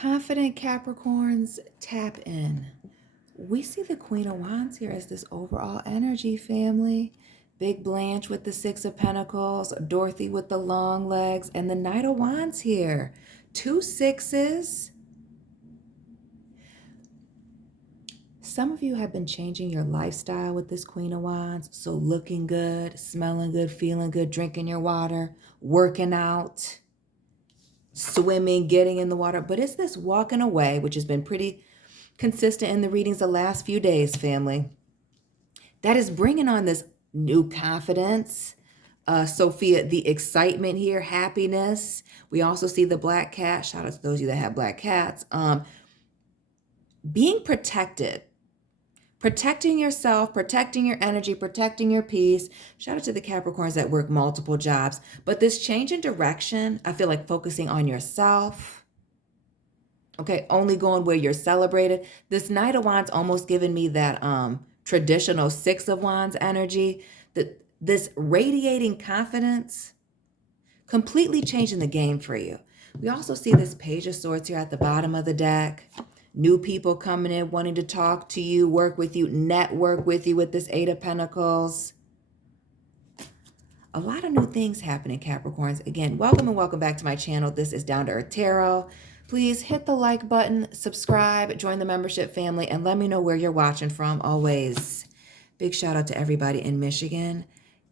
Confident Capricorns, tap in. We see the Queen of Wands here as this overall energy, family. Big Blanche with the Six of Pentacles, Dorothy with the long legs, and the Knight of Wands here. 2 sixes. Some of you have been changing your lifestyle with this Queen of Wands. So looking good, smelling good, feeling good, drinking your water, working out, swimming, getting in the water. But it's this walking away, which has been pretty consistent in the readings the last few days, family, that is bringing on this new confidence. Sophia, the excitement here, happiness. We also see the black cat. Shout out to those of you that have black cats. Being protected. Protecting yourself, protecting your energy, protecting your peace. Shout out to the Capricorns that work multiple jobs. But this change in direction, I feel like focusing on yourself. Okay, only going where you're celebrated. This Knight of Wands almost giving me that traditional Six of Wands energy. This radiating confidence, completely changing the game for you. We also see this Page of Swords here at the bottom of the deck. New people coming in, wanting to talk to you, work with you, network with you with this Eight of Pentacles. A lot of new things happening, Capricorns. Again, welcome and welcome back to my channel. This is Down to Earth Tarot. Please hit the like button, subscribe, join the membership family, and let me know where you're watching from always. Big shout out to everybody in Michigan.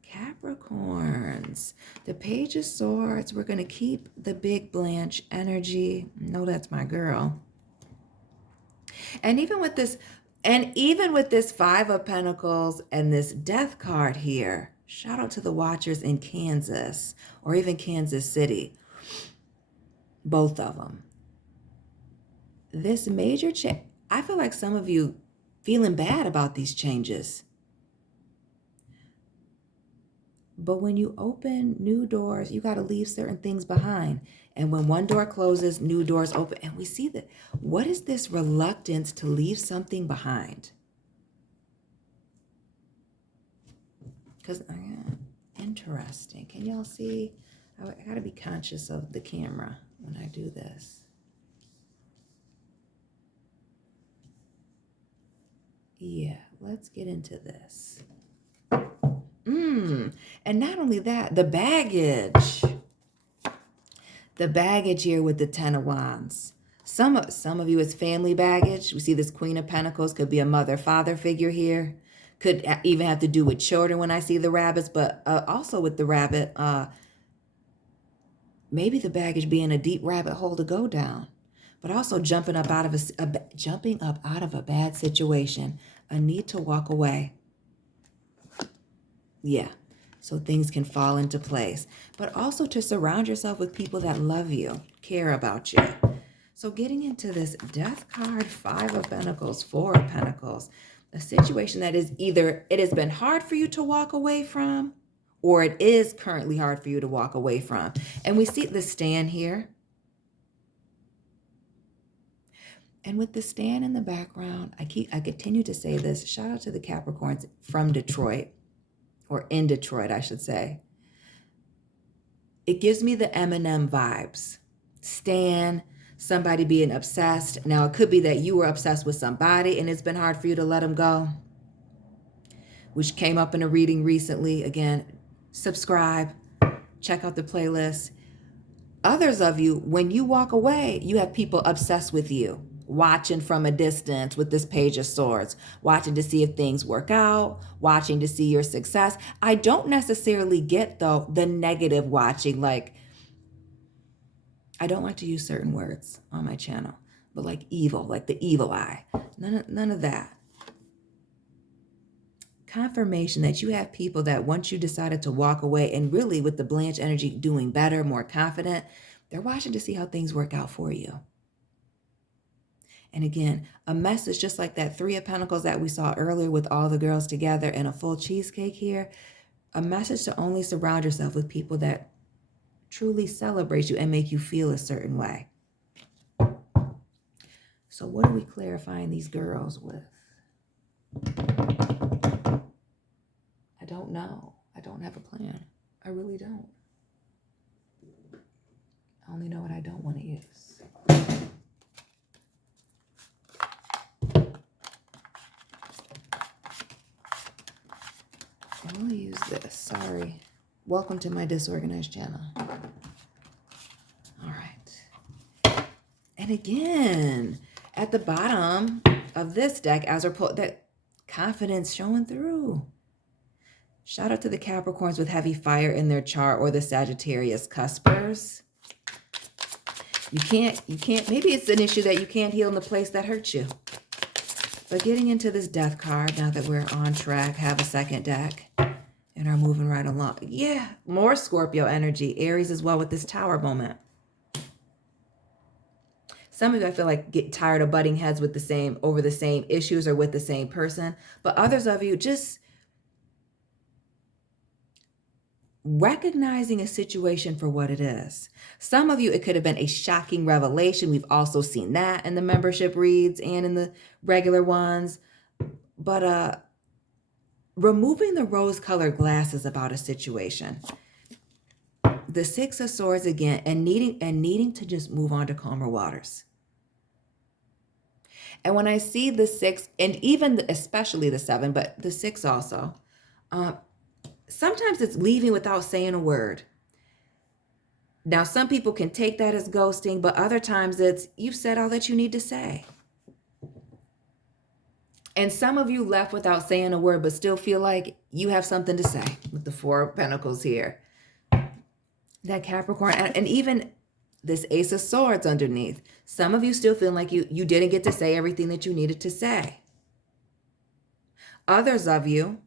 Capricorns, the Page of Swords. We're going to keep the Big Blanche energy. No, that's my girl. And even with this Five of Pentacles and this Death card here, shout out to the watchers in Kansas or even Kansas City. Both of them. This major change, I feel like some of you feeling bad about these changes. But when you open new doors, you got to leave certain things behind. And when one door closes, new doors open. And we see that. What is this reluctance to leave something behind? Because, interesting. Can y'all see? I got to be conscious of the camera when I do this. Yeah, let's get into this. And not only that, the baggage. The baggage here with the Ten of Wands. Some of you, it's family baggage. We see this Queen of Pentacles. Could be a mother, father figure here. Could even have to do with children when I see the rabbits. But also with the rabbit, maybe the baggage being a deep rabbit hole to go down. But also jumping up out of a bad situation. A need to walk away. Yeah. So things can fall into place. But also to surround yourself with people that love you, care about you. So getting into this Death card, Five of Pentacles, Four of Pentacles, a situation that is either it has been hard for you to walk away from, or it is currently hard for you to walk away from. And we see the stand here. And with the stand in the background, I continue to say this. Shout out to the Capricorns from Detroit. Or in Detroit, I should say. It gives me the Eminem vibes. Stan, somebody being obsessed. Now, it could be that you were obsessed with somebody and it's been hard for you to let them go, which came up in a reading recently. Again, subscribe, check out the playlist. Others of you, when you walk away, you have people obsessed with you. Watching from a distance with this Page of Swords, watching to see if things work out, watching to see your success. I don't necessarily get, though, the negative watching. Like, I don't like to use certain words on my channel, but like evil, like the evil eye. None of that. Confirmation that you have people that once you decided to walk away, and really with the Blanche energy doing better, more confident, they're watching to see how things work out for you. And again, a message just like that Three of Pentacles that we saw earlier with all the girls together and a full cheesecake here. A message to only surround yourself with people that truly celebrate you and make you feel a certain way. So what are we clarifying these girls with? I don't know. I don't have a plan. I really don't. I only know what I don't want to use. this? Sorry. Welcome to my disorganized channel. All right. And again, at the bottom of this deck, as we're pulling, that confidence showing through. Shout out to the Capricorns with heavy fire in their chart, or the Sagittarius cuspers. You can't, maybe it's an issue that you can't heal in the place that hurt you. But getting into this death card, now that we're on track, have a second deck, and are moving right along. Yeah, more Scorpio energy, Aries as well with this Tower moment. Some of you, I feel like, get tired of butting heads with over the same issues or with the same person. But others of you, just recognizing a situation for what it is. Some of you, it could have been a shocking revelation. We've also seen that in the membership reads and in the regular ones. But removing the rose-colored glasses about a situation. The Six of Swords again, and needing to just move on to calmer waters. And when I see the six, and even especially the seven, but the six also, sometimes it's leaving without saying a word. Now, some people can take that as ghosting, but other times it's, you've said all that you need to say. And some of you left without saying a word, but still feel like you have something to say with the Four of Pentacles here. That Capricorn, and even this Ace of Swords underneath. Some of you still feel like you didn't get to say everything that you needed to say. Others of you,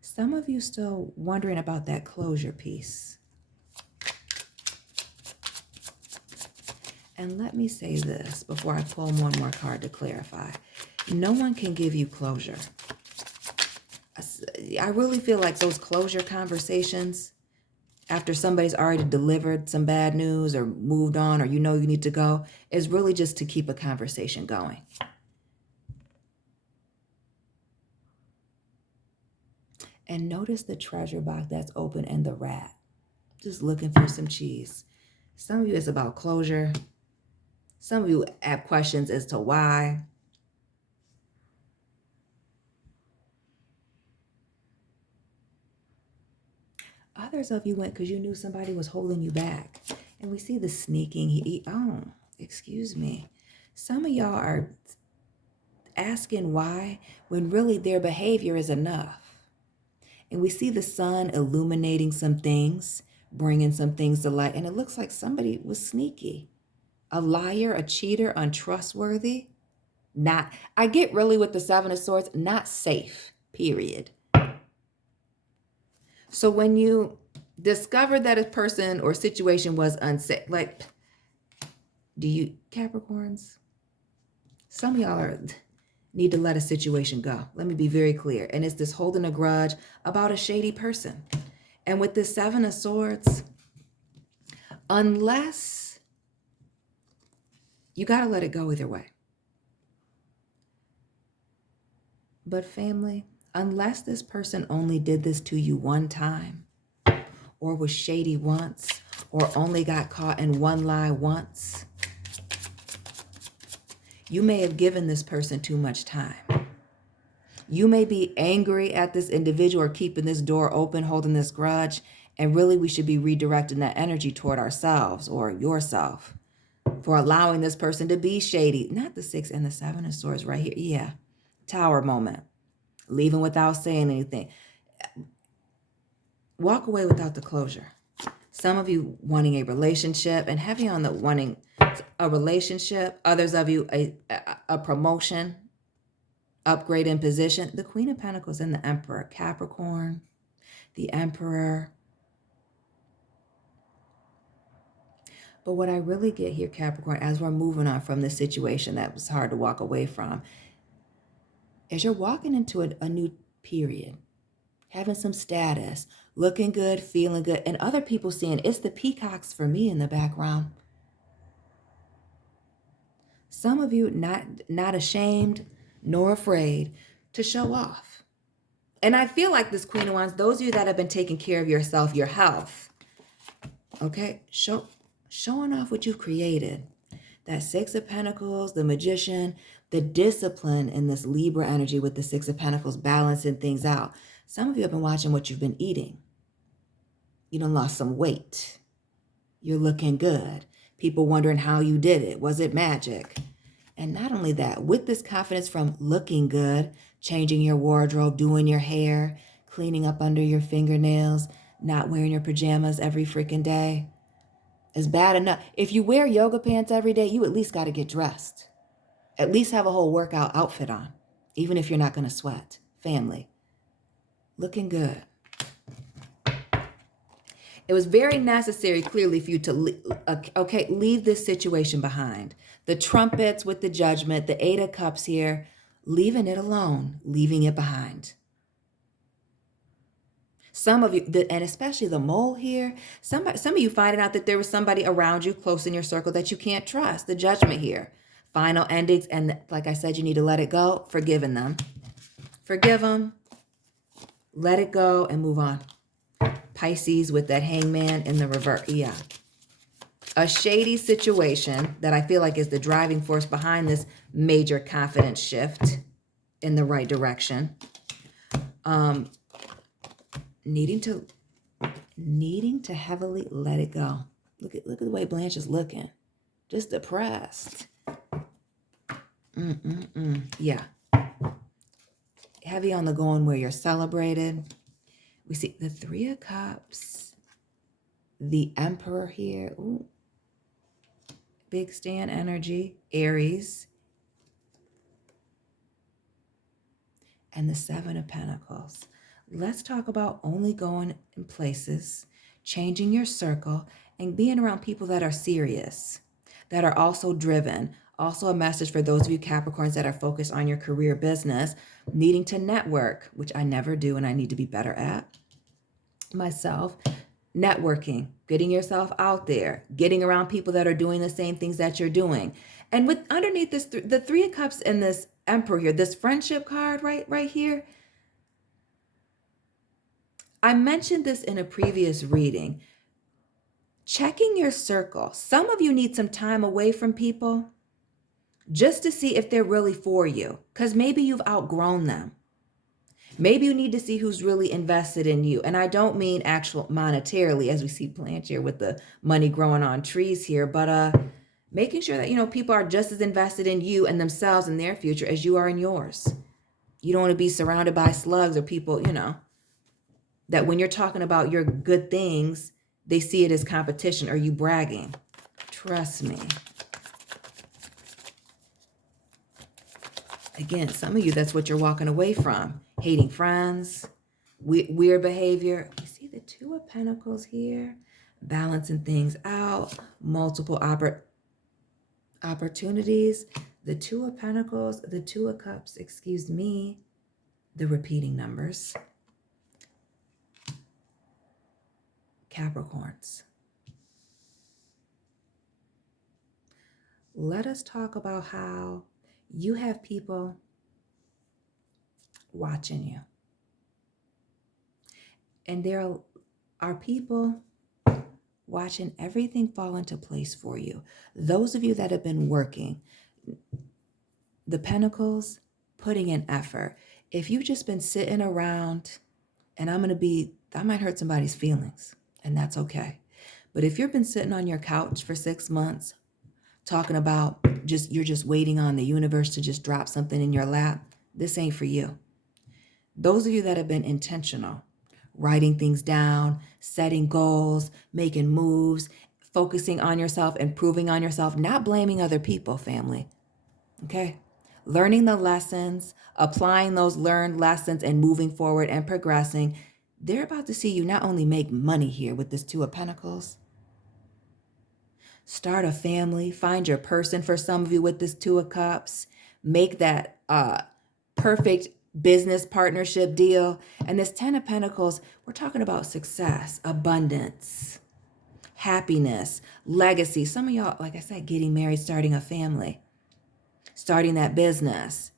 some of you still wondering about that closure piece. And let me say this before I pull one more card to clarify. No one can give you closure. I really feel like those closure conversations, after somebody's already delivered some bad news or moved on, or you know you need to go, is really just to keep a conversation going. And notice the treasure box that's open and the rat. Just looking for some cheese. Some of you, it's about closure. Some of you have questions as to why. Others of you went because you knew somebody was holding you back. And we see the sneaking. Oh, excuse me. Some of y'all are asking why when really their behavior is enough. And we see the sun illuminating some things, bringing some things to light. And it looks like somebody was sneaky. A liar, a cheater, untrustworthy. I get really with the Seven of Swords, not safe, period. So when you discover that a person or situation was unsafe, like, do you, Capricorns? Some of y'all need to let a situation go. Let me be very clear. And it's this holding a grudge about a shady person. And with this Seven of Swords, unless, you got to let it go either way. But family, unless this person only did this to you one time, or was shady once, or only got caught in one lie once, you may have given this person too much time. You may be angry at this individual or keeping this door open, holding this grudge, and really we should be redirecting that energy toward ourselves or yourself for allowing this person to be shady. Not the Six and the Seven of Swords right here. Yeah, Tower moment. Leaving without saying anything. Walk away without the closure. Some of you wanting a relationship, and heavy on the wanting a relationship. Others of you a promotion, upgrade in position. The Queen of Pentacles and the Emperor. Capricorn, the Emperor. But what I really get here, Capricorn, as we're moving on from this situation that was hard to walk away from, is you're walking into a new period, having some status, looking good, feeling good, and other people seeing it's the peacocks for me in the background. Some of you not ashamed nor afraid to show off. And I feel like this Queen of Wands, those of you that have been taking care of yourself, your health, okay, showing off what you've created. That Six of Pentacles, the Magician, the discipline in this Libra energy with the Six of Pentacles, balancing things out. Some of you have been watching what you've been eating. You done lost some weight. You're looking good. People wondering how you did it. Was it magic? And not only that, with this confidence from looking good, changing your wardrobe, doing your hair, cleaning up under your fingernails, not wearing your pajamas every freaking day, is bad enough. If you wear yoga pants every day, you at least got to get dressed. At least have a whole workout outfit on, even if you're not going to sweat. Family, looking good. It was very necessary, clearly, for you to leave this situation behind. The trumpets with the judgment, the Eight of Cups here, leaving it alone, leaving it behind. Some of you, and especially the mole here, some of you finding out that there was somebody around you close in your circle that you can't trust. The judgment here. Final endings, and like I said, you need to let it go. Forgiving them. Forgive them. Let it go and move on. Pisces with that hangman in the reverse. Yeah. A shady situation that I feel like is the driving force behind this major confidence shift in the right direction. Needing to heavily let it go. Look at the way Blanche is looking. Just depressed. Yeah. Heavy on the going where you're celebrated. We see the Three of Cups, the Emperor here. Ooh. Big stand energy, Aries. And the Seven of Pentacles. Let's talk about only going in places, changing your circle, and being around people that are serious, that are also driven. Also a message for those of you Capricorns that are focused on your career, business, needing to network, which I never do and I need to be better at myself. Networking, getting yourself out there, getting around people that are doing the same things that you're doing. And with underneath this, the Three of Cups and this Emperor here, this friendship card right here, I mentioned this in a previous reading. Checking your circle. Some of you need some time away from people just to see if they're really for you, because maybe you've outgrown them. Maybe you need to see who's really invested in you. And I don't mean actual monetarily, as we see Blanche here with the money growing on trees here, but making sure that, people are just as invested in you and themselves and their future as you are in yours. You don't want to be surrounded by slugs or people, that when you're talking about your good things, they see it as competition or you bragging. Trust me. Again, some of you, that's what you're walking away from. Hating friends, weird behavior. You see the Two of Pentacles here, balancing things out, multiple opportunities. The Two of Pentacles, the Two of Cups, excuse me, the repeating numbers. Capricorns. Let us talk about how you have people watching you. And there are people watching everything fall into place for you. Those of you that have been working, the Pentacles, putting in effort. If you've just been sitting around, and I might hurt somebody's feelings, and that's okay. But if you've been sitting on your couch for 6 months, talking about you're just waiting on the universe to just drop something in your lap, this ain't for you. Those of you that have been intentional, writing things down, setting goals, making moves, focusing on yourself, improving on yourself, not blaming other people, family. Okay? Learning the lessons, applying those learned lessons and moving forward and progressing. They're about to see you not only make money here with this Two of Pentacles, start a family, find your person for some of you with this Two of Cups, make that perfect business partnership deal. And this Ten of Pentacles, we're talking about success, abundance, happiness, legacy. Some of y'all, like I said, getting married, starting a family, starting that business.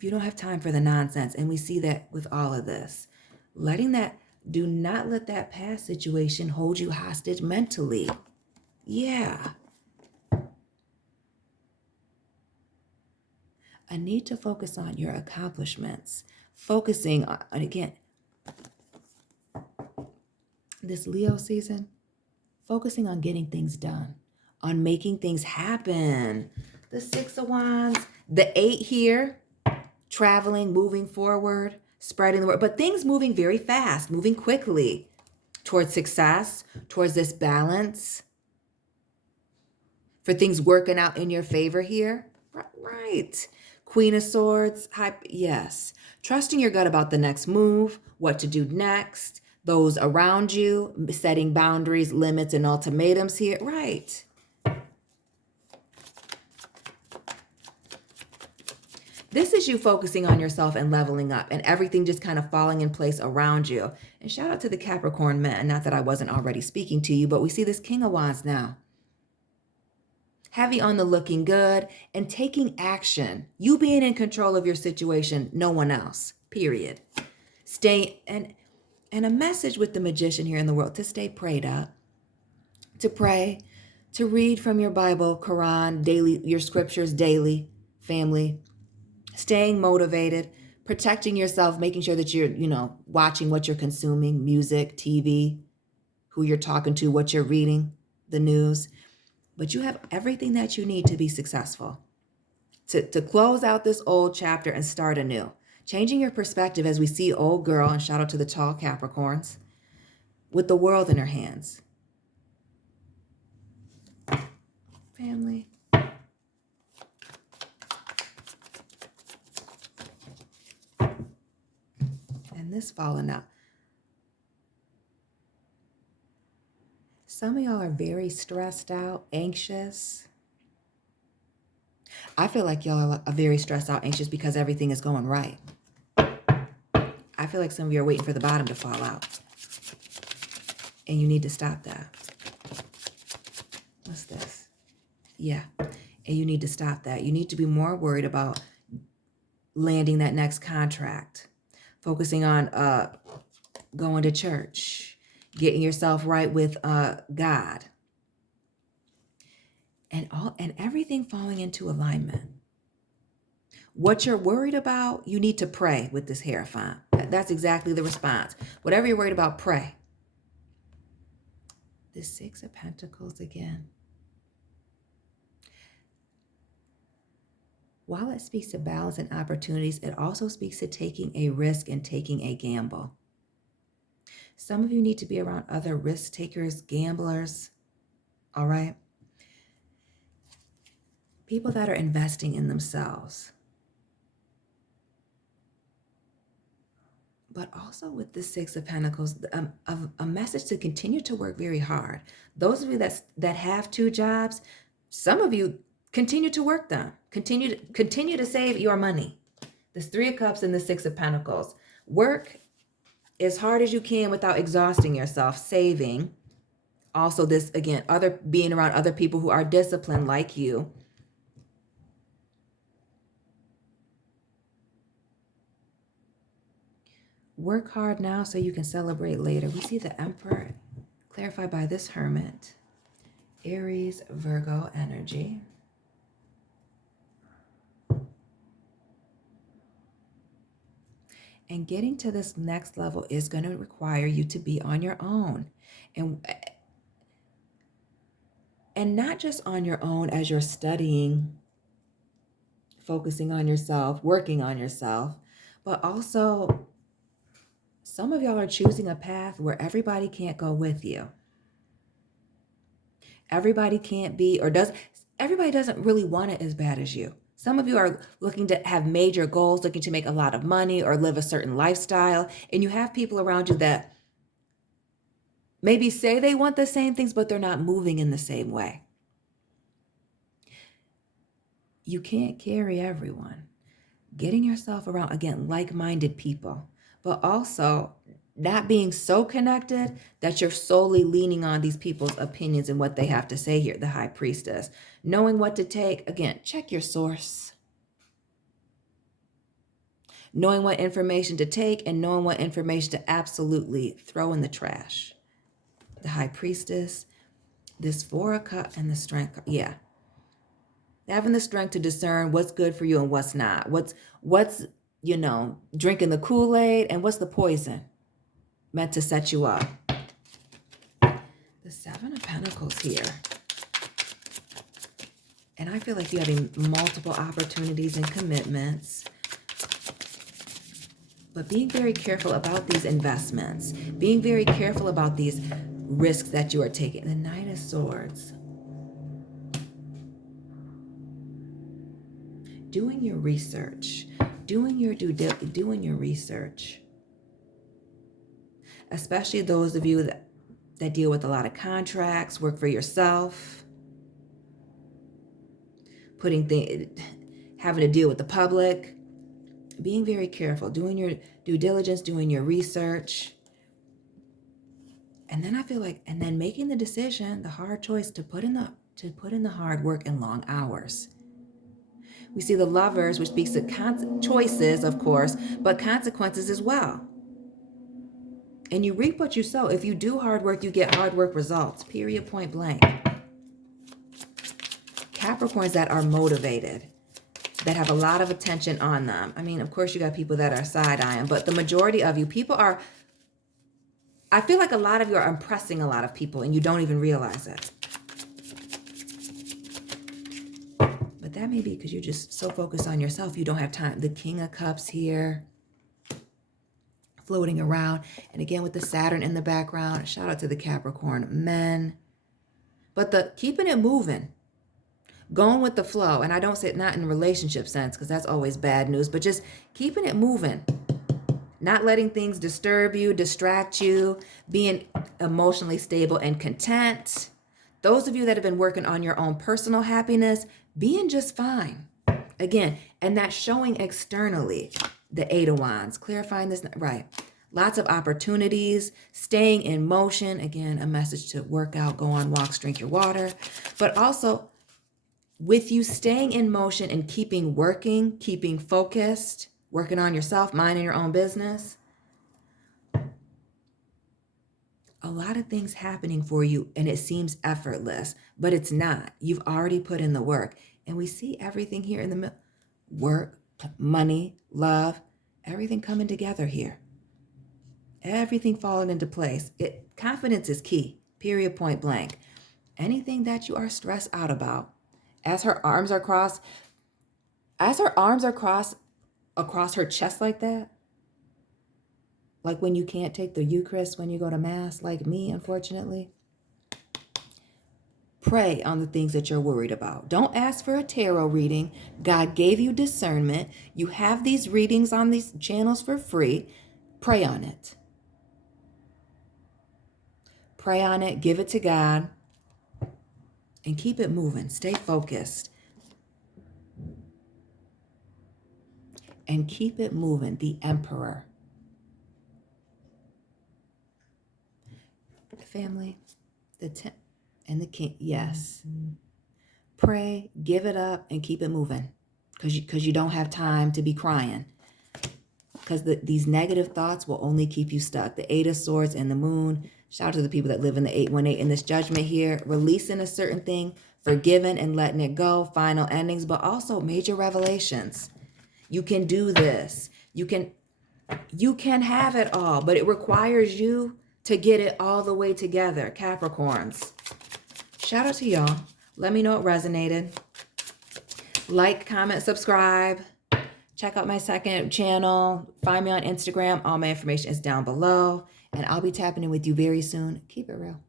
You don't have time for the nonsense. And we see that with all of this. Do not let that past situation hold you hostage mentally. Yeah. a need to focus on your accomplishments, focusing on, and again, this Leo season, focusing on getting things done, on making things happen. The Six of Wands, the 8 here, traveling, moving forward, spreading the word, but things moving very fast, moving quickly towards success, towards this balance, for things working out in your favor here. Right. Queen of Swords, yes. Trusting your gut about the next move, what to do next, those around you, setting boundaries, limits, and ultimatums here. Right. This is you focusing on yourself and leveling up and everything just kind of falling in place around you. And shout out to the Capricorn men. Not that I wasn't already speaking to you, but we see this King of Wands now. Heavy on the looking good and taking action. You being in control of your situation, no one else, period. Stay, and a message with the Magician here in the world, to stay prayed up, to pray, to read from your Bible, Quran, daily, your scriptures daily, family. Staying motivated, protecting yourself, making sure that you're, watching what you're consuming, music, TV, who you're talking to, what you're reading, the news. But you have everything that you need to be successful, to close out this old chapter and start anew. Changing your perspective as we see old girl, and shout out to the tall Capricorns, with the world in her hands. Family. And this falling out. Some of y'all are very stressed out, anxious. I feel like y'all are very stressed out, anxious because everything is going right. I feel like some of you are waiting for the bottom to fall out. And you need to stop that. What's this? Yeah. And you need to stop that. You need to be more worried about landing that next contract. Focusing on going to church, getting yourself right with God, and everything falling into alignment. What you're worried about, you need to pray with this Hierophant. That's exactly the response. Whatever you're worried about, pray. The Six of Pentacles again. While it speaks to balance and opportunities, it also speaks to taking a risk and taking a gamble. Some of you need to be around other risk takers, gamblers, all right? People that are investing in themselves. But also with the Six of Pentacles, a message to continue to work very hard. Those of you that have 2 jobs, some of you continue to work them. Continue to save your money. This 3 of Cups and the 6 of Pentacles. Work as hard as you can without exhausting yourself, saving. Also this, again, being around other people who are disciplined like you. Work hard now so you can celebrate later. We see the Emperor clarified by this Hermit. Aries, Virgo energy. And getting to this next level is going to require you to be on your own. And not just on your own as you're studying, focusing on yourself, working on yourself, but also some of y'all are choosing a path where everybody can't go with you. Everybody can't be, everybody doesn't really want it as bad as you. Some of you are looking to have major goals, looking to make a lot of money or live a certain lifestyle. And you have people around you that maybe say they want the same things, but they're not moving in the same way. You can't carry everyone. Getting yourself around, again, like-minded people, but also not being so connected that you're solely leaning on these people's opinions and what they have to say here, the High Priestess. Knowing what to take, again, check your source. Knowing what information to take and knowing what information to absolutely throw in the trash. The High Priestess, this 4 of Cups and the Strength. Yeah. Having the strength to discern what's good for you and what's not. What's drinking the Kool-Aid and what's the poison meant to set you up. The Seven of Pentacles here. And I feel like you're having multiple opportunities and commitments. But being very careful about these investments. Being very careful about these risks that you are taking. The Knight of Swords. Doing your research. Doing your research. Especially those of you that deal with a lot of contracts, work for yourself, having to deal with the public. Being very careful, doing your due diligence, doing your research. And then I feel like, and then making the decision, the hard choice to put in the hard work and long hours. We see the Lovers, which speaks of choices, of course, but consequences as well. And you reap what you sow. If you do hard work, you get hard work results. Period, point blank. Capricorns that are motivated, that have a lot of attention on them. I mean, of course, you got people that are side-eyeing, but the majority of you, I feel like a lot of you are impressing a lot of people and you don't even realize it. But that may be because you're just so focused on yourself, you don't have time. The King of Cups here, floating around. And again, with the Saturn in the background, shout out to the Capricorn men. But keeping it moving. Going with the flow, and I don't say it not in relationship sense because that's always bad news, but just keeping it moving, not letting things disturb you, distract you, being emotionally stable and content. Those of you that have been working on your own personal happiness, being just fine. Again, and that's showing externally, the Eight of Wands, clarifying this, right. Lots of opportunities, staying in motion. Again, a message to work out, go on walks, drink your water, but also with you staying in motion and keeping focused, working on yourself, minding your own business. A lot of things happening for you and it seems effortless, but it's not. You've already put in the work. And we see everything here in the middle. Work, money, love, everything coming together here. Everything falling into place. Confidence is key, period, point blank. Anything that you are stressed out about, as her arms are crossed across her chest like that, like when you can't take the Eucharist when you go to Mass, like me, unfortunately, pray on the things that you're worried about. Don't ask for a tarot reading. God gave you discernment. You have these readings on these channels for free. Pray on it. Pray on it. Give it to God. And keep it moving. Stay focused. And keep it moving. The Emperor. The family. And the King. Yes. Pray. Give it up. And keep it moving. Because you don't have time to be crying. Because these negative thoughts will only keep you stuck. The Eight of Swords and the Moon. Shout out to the people that live in the 818 in this judgment here. Releasing a certain thing, forgiving and letting it go, final endings, but also major revelations. You can do this. You can have it all, but it requires you to get it all the way together, Capricorns. Shout out to y'all. Let me know it resonated. Like, comment, subscribe. Check out my second channel. Find me on Instagram. All my information is down below. And I'll be tapping in with you very soon. Keep it real.